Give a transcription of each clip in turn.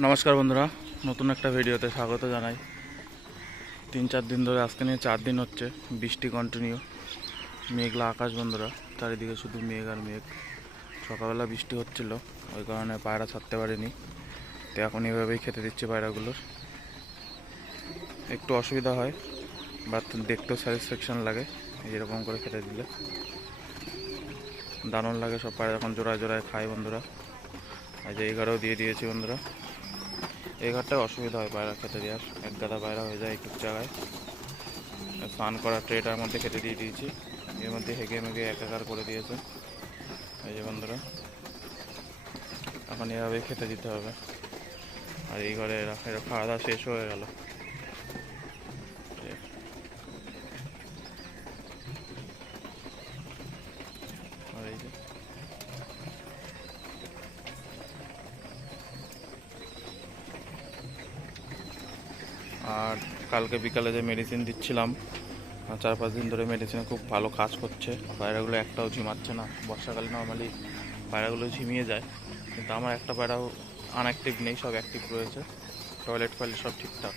নমস্কার বন্ধুরা, নতুন একটা ভিডিওতে স্বাগত জানাই। তিন চার দিন ধরে আজকে নিয়ে চার দিন হচ্ছে বৃষ্টি কন্টিনিউ মেঘলা আকাশ বন্ধুরা, চারিদিকে শুধু মেঘ আর মেঘ। সকালবেলা বৃষ্টি হচ্ছিল, ওই কারণে পায়রা ছাড়তে পারিনি। তো এখন এভাবেই খেতে দিচ্ছে পায়রাগুলোর। একটু অসুবিধা হয় বাট দেখতেও স্যাটিসফ্যাকশান লাগে, এরকম করে খেতে দিলে। দারুণ লাগে সব পায়রা, এখন জোড়ায় জোড়ায় খায় বন্ধুরা। আর যে ঘরেও দিয়ে দিয়েছি বন্ধুরা। এই ঘরটায় অসুবিধা হয় পায়রা খেতে দেওয়ার। এক গাদা পায়রা হয়ে যায় একটু জায়গায়। স্নান করার ট্রেটার মধ্যে খেতে দিয়ে দিয়েছি। এর মধ্যে হেগে মেগে একাকার করে দিয়েছে। এই যে বন্ধুরা, এখন এভাবেই খেতে দিতে হবে। আর এই ঘরে এরা খাওয়া দাওয়া শেষ হয়ে গেল আর এই যে আর কালকে বিকালে যে মেডিসিন দিচ্ছিলাম চার পাঁচ দিন ধরে মেডিসিনে খুব ভালো কাজ করছে। পায়রাগুলো একটাও ঝিমাচ্ছে না। বর্ষাকালে নর্মালি পায়রাগুলো ঝিমিয়ে যায়, কিন্তু আমার একটা পায়রাও আনঅ্যাক্টিভ নেই, সব অ্যাক্টিভ রয়েছে। টয়লেট ফয়লেট সব ঠিকঠাক।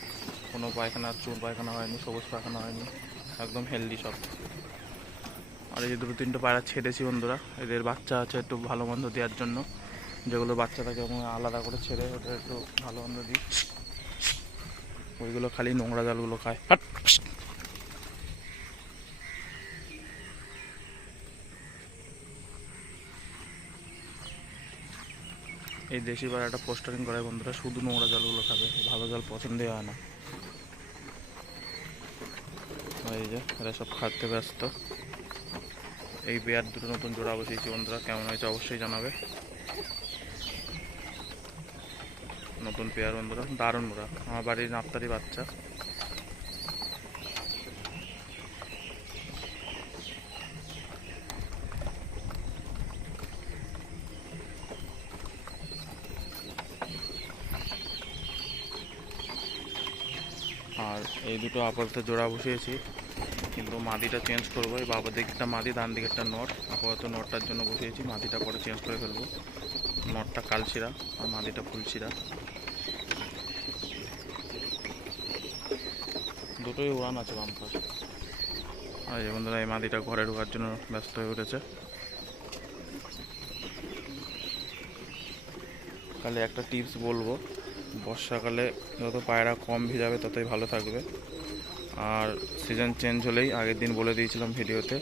কোনো পায়খানা চুন পায়খানা হয়নি, সবুজ পায়খানা হয়নি, একদম হেলদি সব। আর এই যে দুটো তিনটে পায়রা ছেড়েছি বন্ধুরা, এদের বাচ্চা আছে একটু ভালো মন্দ দেওয়ার জন্য। যেগুলো বাচ্চা থাকে আলাদা করে ছেড়ে ওটা একটু ভালো মন্দ দিই। ওইগুলো খালি নোংরা জলগুলো খায়। হাট! এই দেশি পাড়াটা পোস্টারিং করে বন্ধুরা শুধু নোংরা জালগুলো খাবে ভালো জাল পছন্দই হয় না। এই যে এরা সব খাটতে ব্যস্ত। এই পেয়ার দুটো নতুন জোড়া বসিয়েছি বন্ধুরা কেমন হয়েছে অবশ্যই জানাবে। নতুন পেয়ার বন্ধুরা, দারুণ ওরা আমার বাড়ির নাপ্তারি বাচ্চা। আর এই দুটো আপাতত জোড়া বসিয়েছি, কিন্তু মাদিটা চেঞ্জ করব। এই বাবার দিকটা মাদি, ডান দিকেরটা নট। আপাতত নটটার জন্য বসিয়েছি, মাদিটা পরে চেঞ্জ করে ফেলব। নটটা কালশিরা আর মাদিটা ফুলশিরা দুটোই উড়ান আছে বাম্পার আর এই বন্ধুরা এই মাদিটা ঘরে ঢোকার জন্য ব্যস্ত হয়ে উঠেছে। তাহলে একটা টিপস বলব বর্ষাকালে যত পায়রা কম ভিজাবে ততই ভালো থাকবে। আর সিজন চেঞ্জ হলেই আগের দিন বলে দিয়েছিলাম ভিডিওতে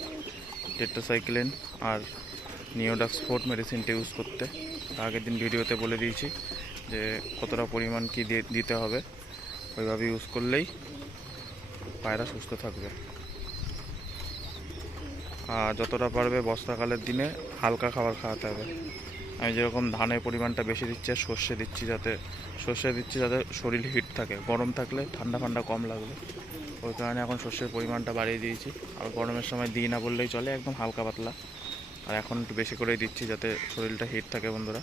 টেট্রাসাইক্লিন আর নিওডাক স্পোর্ট মেডিসিনটা ইউজ করতে। আগের দিন ভিডিওতে বলে দিয়েছি যে কতটা পরিমাণ কি দিতে হবে। ওইভাবে ইউজ করলেই পায়রা সুস্থ থাকবে। আর যতটা পারবে বর্ষাকালের দিনে হালকা খাবার খাওয়াতে হবে। আমি যেরকম ধানের পরিমাণটা বেশি দিচ্ছি আর সর্ষে দিচ্ছি যাতে, সর্ষে দিচ্ছি যাতে শরীর হিট থাকে। গরম থাকলে ঠান্ডা ঠান্ডা কম লাগবে। ওই কারণে এখন সর্ষের পরিমাণটা বাড়িয়ে দিয়েছি। আর গরমের সময় দিই না বললেই চলে, একদম হালকা পাতলা। আর এখন একটু বেশি করেই দিচ্ছি যাতে শরীরটা হিট থাকে বন্ধুরা।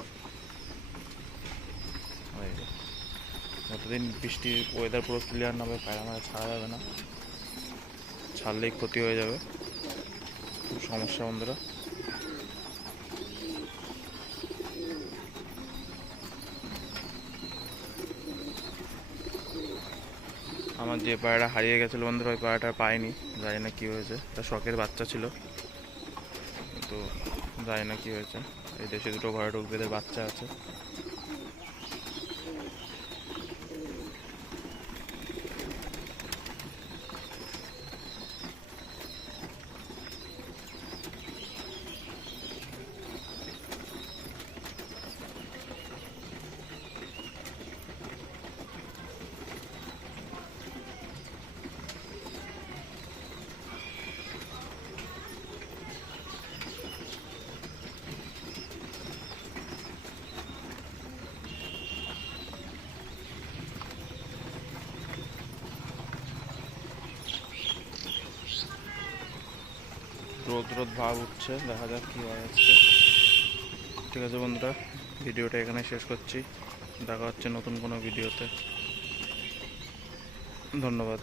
যতদিন বৃষ্টির ওয়েদার পুরো ক্লিয়ার না হবে পায়রা মারা ছাড়া যাবে না। ছাড়লেই ক্ষতি হয়ে যাবে। খুব সমস্যা বন্ধুরা। আমার যে পায়রাটা হারিয়ে গেছিল বন্ধুরা, ওই পায়রাটা পাইনি। জানি না কী হয়েছে। তার শখের বাচ্চা ছিল। তো জানি না কি হয়েছে। এই দেশে দুটো ঘরে ঢুকবে বাচ্চা আছে। রোদ রোদ ভাব উঠছে, দেখা যাক কী হয় আজকে। ঠিক আছে বন্ধুরা, ভিডিওটা এখানে শেষ করছি। দেখা হচ্ছে নতুন কোনো ভিডিওতে। ধন্যবাদ।